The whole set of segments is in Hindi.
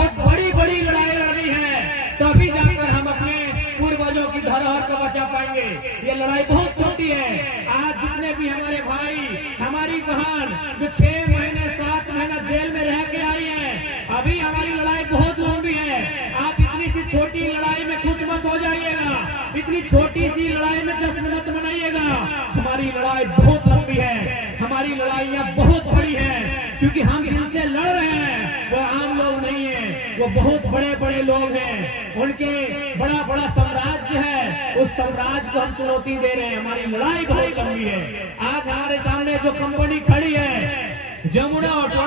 बहुत बड़ी बड़ी लड़ाई लड़नी है, तभी जाकर हम अपने पूर्वजों की धरोहर को बचा पाएंगे। ये लड़ाई बहुत छोटी है। आज जितने भी हमारे भाई, हमारी बहन जो 6 महीने 7 महीना जेल में रह के आई है, अभी हमारी लड़ाई बहुत लंबी है। आप इतनी सी छोटी लड़ाई में खुश मत हो जाइएगा, इतनी छोटी सी लड़ाई में जश्न मत मनाइएगा। हमारी लड़ाई बहुत लंबी है, हमारी लड़ाइयाँ बहुत बड़ी है, क्योंकि हम जिनसे लड़ रहे हैं वो आम लोग नहीं है, वो बहुत बड़े बड़े लोग हैं, उनके बड़ा बड़ा साम्राज्य है, उस साम्राज्य को हम चुनौती दे रहे हैं। हमारी लड़ाई बहुत लंबी है। आज हमारे सामने जो कंपनी खड़ी है जमुना ऑटो,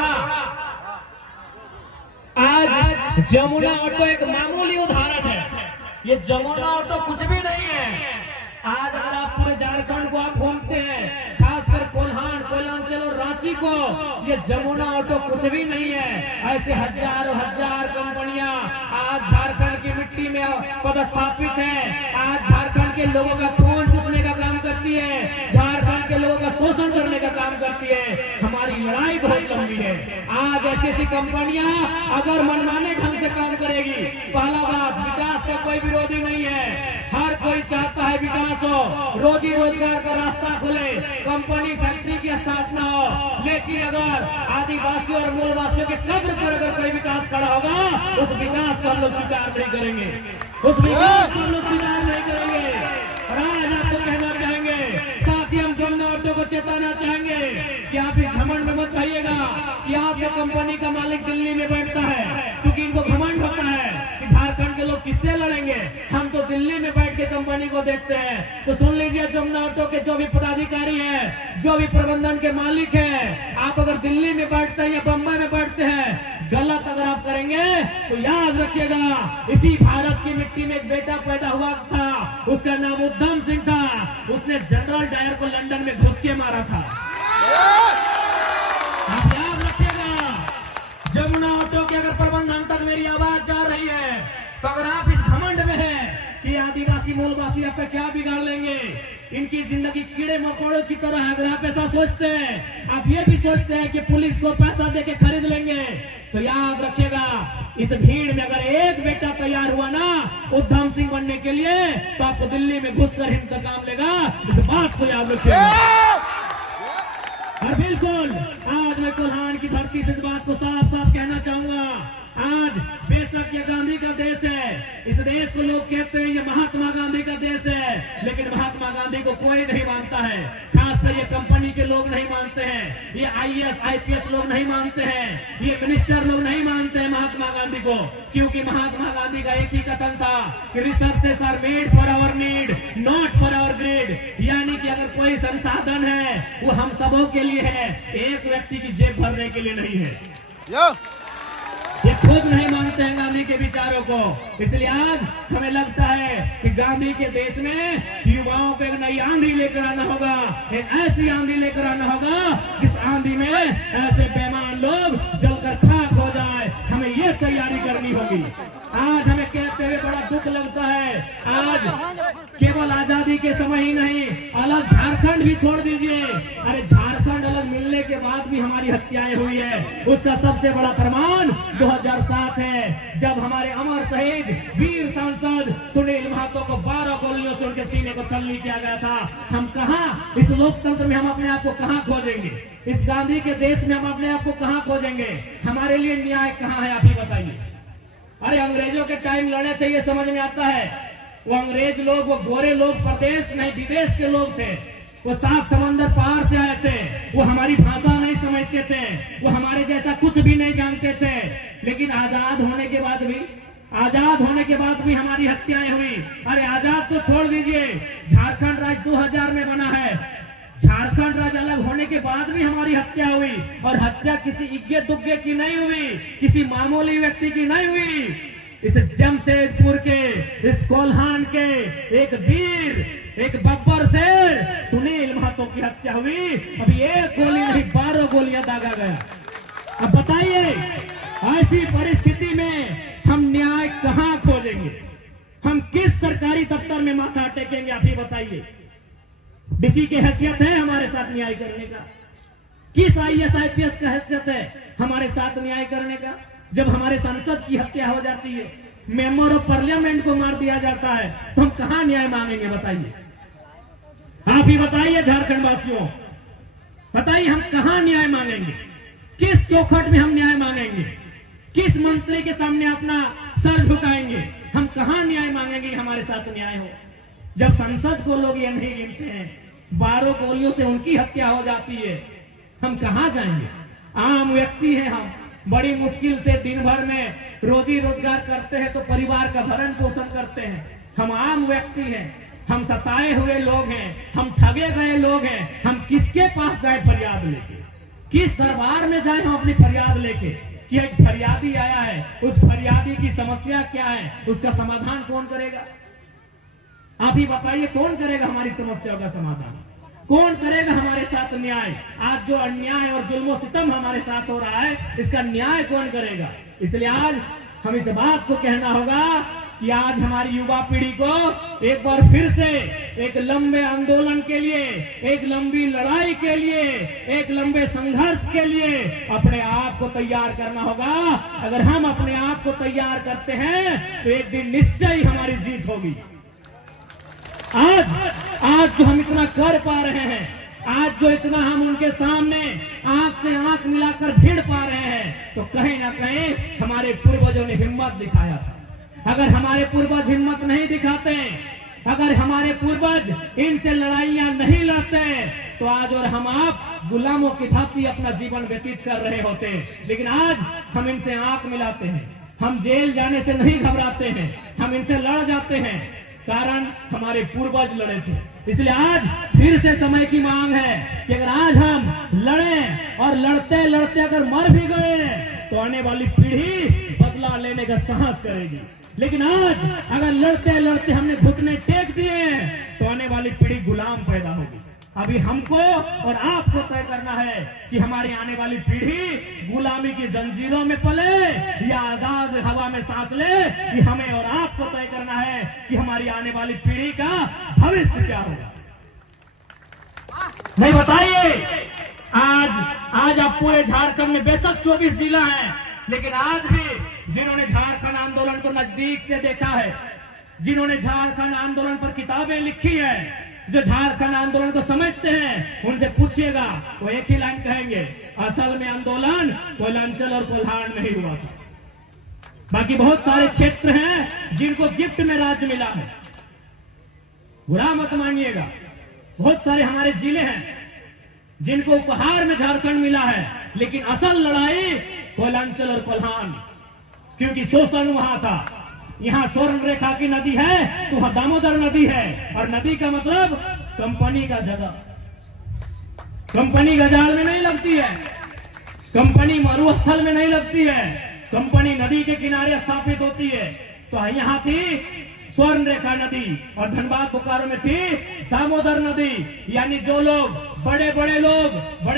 आज जमुना ऑटो एक मामूली उदाहरण है। ये जमुना ऑटो कुछ भी नहीं है। आज अगर आप पूरे झारखंड को आप घूमते हैं, खासकर कोल्हान, कोयलांचल और रांची को, ये जमुना ऑटो कुछ भी नहीं है। ऐसे हजारों हजार कंपनियां आज झारखंड की मिट्टी में पदस्थापित हैं। आज झारखंड के लोगों का खून चूसने का काम करती है, झारखंड के लोगों का शोषण करने का काम करती है। हमारी लड़ाई बहुत लंबी है। आज ऐसी ऐसी कंपनियां अगर मनमाने ढंग से काम करेगी, पहला बात, विकास का कोई विरोधी नहीं है, हर कोई चाहता है विकास हो, रोजी रोजगार का रास्ता खुले, कंपनी फैक्ट्री की स्थापना हो। लेकिन अगर आदिवासियों और मूलवासियों के कब्र पर अगर कोई विकास खड़ा होगा, उस विकास को हम लोग स्वीकार नहीं करेंगे, उस विकास को हम लोग स्वीकार नहीं करेंगे। और आज आपको कहना चाहेंगे, साथ ही हम जमुना ऑटो को चेताना चाहेंगे कि आप इस घमंड में मत रहिएगा कि आपके कंपनी का मालिक दिल्ली में बैठता है, क्योंकि इनको घमंड होता है कि झारखंड के लोग किससे लड़ेंगे, हम तो दिल्ली में बैठ के कंपनी को देखते हैं। तो सुन लीजिए, जमुना ऑटो के जो भी पदाधिकारी हैं, जो भी प्रबंधन के मालिक हैं, आप अगर दिल्ली में बैठते हैं या बम्बई में बैठते हैं, गलत अगर आप करेंगे तो याद रखिएगा, इसी भारत की मिट्टी में एक बेटा पैदा हुआ था, उसका नाम उद्धम सिंह था, उसने जनरल डायर को लंदन में घुस के मारा था। आप याद रखिएगा, जमुना ऑटो के अगर प्रबंधन तक मेरी आवाज जा रही है, तो अगर आप इस घमंड में हैं कि आदिवासी मूलवासी आप पे क्या बिगाड़ लेंगे, इनकी जिंदगी कीड़े मकोड़ों की तरह है, अगर आप ऐसा सोचते हैं, आप ये भी सोचते हैं कि पुलिस को पैसा देके खरीद लेंगे, तो याद रखिएगा, इस भीड़ में अगर एक बेटा तैयार हुआ ना उद्धम सिंह बनने के लिए, तो आपको दिल्ली में घुसकर हिंद का काम लेगा। इस बात को याद रखिएगा। और बिल्कुल आज मैं कोल्हान की धरती से इस बात को साफ साफ कहना चाहूंगा, आज बेशक ये गांधी का देश है, इस देश को लोग कहते हैं ये महात्मा गांधी का देश है, लेकिन महात्मा गांधी को कोई नहीं मानता है, खासकर ये कंपनी के लोग नहीं मानते हैं, ये IAS IPS लोग नहीं मानते हैं, ये मिनिस्टर लोग नहीं मानते हैं महात्मा गांधी को, क्योंकि महात्मा गांधी का एक ही कथन था कि resources are made for our need, not for our greed. यानी कि अगर कोई संसाधन है वो हम सबों के लिए है, एक व्यक्ति की जेब भरने के लिए नहीं है। ये खुद नहीं मानते हैं गांधी के विचारों को। इसलिए आज हमें लगता है कि गांधी के देश में युवाओं को एक नई आंधी लेकर आना होगा, एक ऐसी आंधी लेकर आना होगा जिस आंधी में ऐसे बेईमान लोग जलकर खाक हो जाए। हमें ये तैयारी करनी होगी। आज हमें कहते हुए बड़ा दुख लगता है, आज केवल आजादी के समय ही नहीं, अलग झारखंड भी छोड़ दीजिए, अरे झारखंड अलग मिलने के बाद भी हमारी हत्याएं हुई है। उसका सबसे बड़ा प्रमाण 2007 है, जब हमारे अमर शहीद वीर सांसद सुनील महतो को 12 गोलियों से उनके सीने को छलनी किया गया था। हम कहाँ, इस लोकतंत्र में हम अपने आप को कहाँ खोजेंगे, इस गांधी के देश में हम अपने आप को कहाँ खोजेंगे? हमारे लिए न्याय कहाँ है, आप ही बताइए। अरे अंग्रेजों के टाइम लड़े थे, ये समझ में आता है। वो अंग्रेज लोग, वो गोरे लोग प्रदेश नहीं विदेश के लोग थे, वो 7 समंदर पार से आए थे, वो हमारी भाषा नहीं समझते थे, वो हमारे जैसा कुछ भी नहीं जानते थे। लेकिन आजाद होने के बाद भी हमारी हत्याएं हुई। अरे आजाद तो छोड़ दीजिए, झारखंड राज्य 2000 में बना है, झारखंड राज्य अलग होने के बाद भी हमारी हत्या हुई, और हत्या किसी इग्गे दुग्गे की नहीं हुई, किसी मामूली व्यक्ति की नहीं हुई। इस जमशेदपुर के, इस कोल्हान के एक वीर, एक बब्बर से सुनील महतो की हत्या हुई। अभी एक गोली नहीं 12 गोलियां दागा गया। अब बताइए, ऐसी परिस्थिति में हम न्याय कहां खोजेंगे? हम किस सरकारी दफ्तर में माथा टेकेंगे? आप ही बताइए। डीसी की हैसियत है हमारे साथ न्याय करने का? किस IAS IPS का हैसियत है हमारे साथ न्याय करने का? जब हमारे संसद की हत्या हो जाती है, मेंबर ऑफ पार्लियामेंट को मार दिया जाता है, तो हम कहां न्याय मांगेंगे? बताइए, आप ही बताइए झारखंड वासियों, बताइए हम कहां न्याय मांगेंगे? किस चौखट में हम न्याय मांगेंगे? किस मंत्री के सामने अपना सर झुकाएंगे? हम कहां न्याय मांगेंगे? हमारे साथ न्याय हो। जब संसद को लोग ये नहीं गिनते हैं, 12 गोलियों से उनकी हत्या हो जाती है, हम कहां जाएंगे? आम व्यक्ति हैं हम, बड़ी मुश्किल से दिन भर में रोजी रोजगार करते हैं, तो परिवार का भरण पोषण करते हैं। हम आम व्यक्ति हैं, हम सताए हुए लोग हैं, हम ठगे गए लोग हैं। हम किसके पास जाए फरियाद लेके? किस दरबार में जाए हम अपनी फरियाद लेके कि एक फरियादी आया है, उस फरियादी की समस्या क्या है, उसका समाधान कौन करेगा? आप ही बताइए, कौन करेगा हमारी समस्याओं का समाधान? कौन करेगा हमारे साथ न्याय? आज जो अन्याय और जुल्म सितम हमारे साथ हो रहा है, इसका न्याय कौन करेगा? इसलिए आज हम इस बात को कहना होगा कि आज हमारी युवा पीढ़ी को एक बार फिर से एक लंबे आंदोलन के लिए, एक लंबी लड़ाई के लिए, एक लंबे संघर्ष के लिए अपने आप को तैयार करना होगा। अगर हम अपने आप को तैयार करते हैं तो एक दिन निश्चय ही हमारी जीत होगी। आज जो हम इतना कर पा रहे हैं, आज जो इतना हम उनके सामने आंख से आंख मिलाकर भिड़ पा रहे हैं, तो कहीं ना कहीं हमारे पूर्वजों ने हिम्मत दिखाया था। अगर हमारे पूर्वज हिम्मत नहीं दिखाते, अगर हमारे पूर्वज इनसे लड़ाइयां नहीं लड़ते, तो आज और हम आप गुलामों की भांति अपना जीवन व्यतीत कर रहे होते। लेकिन आज हम इनसे आंख मिलाते हैं, हम जेल जाने से नहीं घबराते हैं, हम इनसे लड़ जाते हैं, कारण हमारे पूर्वज लड़े थे। इसलिए आज फिर से समय की मांग है कि अगर आज हम लड़ें और लड़ते लड़ते अगर मर भी गए, तो आने वाली पीढ़ी बदला लेने का साहस करेगी। लेकिन आज अगर लड़ते लड़ते हमने घुटने टेक दिए, तो आने वाली पीढ़ी गुलाम पैदा होगी। अभी हमको और आपको तय करना है कि हमारी आने वाली पीढ़ी गुलामी की जंजीरों में पले या आजाद हवा में सांस ले। कि हमें और आपको तय करना है कि हमारी आने वाली पीढ़ी का भविष्य क्या होगा। नहीं बताइए, आज आप पूरे झारखंड में बेशक 24 जिला है, लेकिन आज भी जिन्होंने झारखंड आंदोलन को नजदीक से देखा है, जिन्होंने झारखंड आंदोलन पर किताबें लिखी है, जो झारखंड आंदोलन को समझते हैं, उनसे पूछिएगा, वो एक ही लाइन कहेंगे, असल में आंदोलन कोयलांचल और कोल्हान में ही हुआ था। बाकी बहुत सारे क्षेत्र हैं जिनको गिफ्ट में राज्य मिला है, बुरा मत मानिएगा। बहुत सारे हमारे जिले हैं जिनको उपहार में झारखंड मिला है, लेकिन असल लड़ाई कोयलांचल और कोल्हान, क्योंकि शोषण वहां था। यहाँ स्वर्ण रेखा की नदी है तो वहां दामोदर नदी है, और नदी का मतलब कंपनी का जगह। कंपनी गजाल में नहीं लगती है, कंपनी मरुस्थल में नहीं लगती है, कंपनी नदी के किनारे स्थापित होती है। तो यहाँ थी स्वर्ण रेखा नदी, और धनबाद बोकारो में थी दामोदर नदी। यानी जो लोग बड़े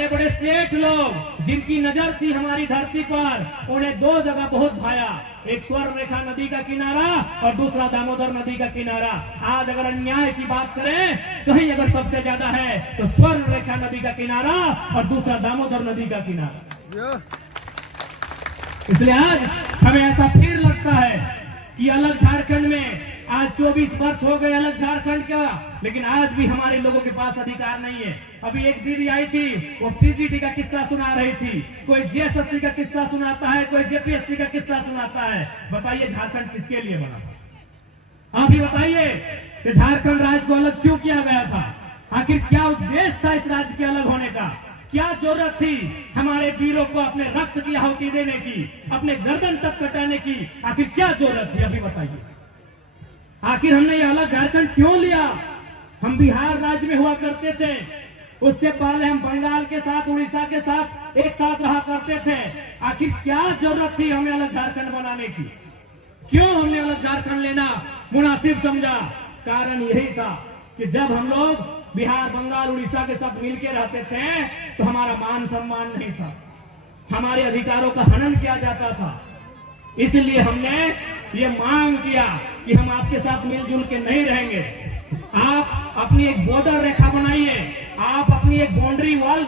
बड़े सेठ लोग, जिनकी नजर थी हमारी धरती पर, उन्हें दो जगह बहुत भाया, एक स्वर्ण रेखा नदी का किनारा और दूसरा दामोदर नदी का किनारा। आज अगर अन्याय की बात करें, कहीं अगर सबसे ज्यादा है तो स्वर्ण रेखा नदी का किनारा और दूसरा दामोदर नदी का किनारा। इसलिए आज हमें ऐसा फिर लगता है कि अलग झारखंड में आज 24 वर्ष हो गए अलग झारखंड का, लेकिन आज भी हमारे लोगों के पास अधिकार नहीं है। अभी एक दीदी आई थी, वो पीजीटी का किस्सा सुना रही थी, कोई जेएसएससी का किस्सा सुनाता है, कोई जेपीएससी का किस्सा सुनाता है। बताइए झारखंड किसके लिए बना? आप ही बताइए कि झारखंड राज्य को अलग क्यों किया गया था? आखिर क्या उद्देश्य था इस राज्य के अलग होने का? क्या जरूरत थी हमारे वीरों को अपने रक्त की आहुति देने की, अपने गर्दन तक कटाने की? आखिर क्या जरूरत थी? अभी बताइए, आखिर हमने ये अलग झारखंड क्यों लिया? हम बिहार राज्य में हुआ करते थे, उससे पहले हम बंगाल के साथ, उड़ीसा के साथ एक साथ रहा करते थे। आखिर क्या जरूरत थी हमें अलग झारखंड बनाने की? क्यों हमने अलग झारखंड लेना मुनासिब समझा? कारण यही था कि जब हम लोग बिहार, बंगाल, उड़ीसा के साथ मिलकर रहते थे, तो हमारा मान सम्मान नहीं था, हमारे अधिकारों का हनन किया जाता था। इसलिए हमने ये मांग किया कि हम आपके साथ मिलजुल के नहीं रहेंगे। आप अपनी एक बॉर्डर रेखा बनाइए, आप अपनी एक बाउंड्री वॉल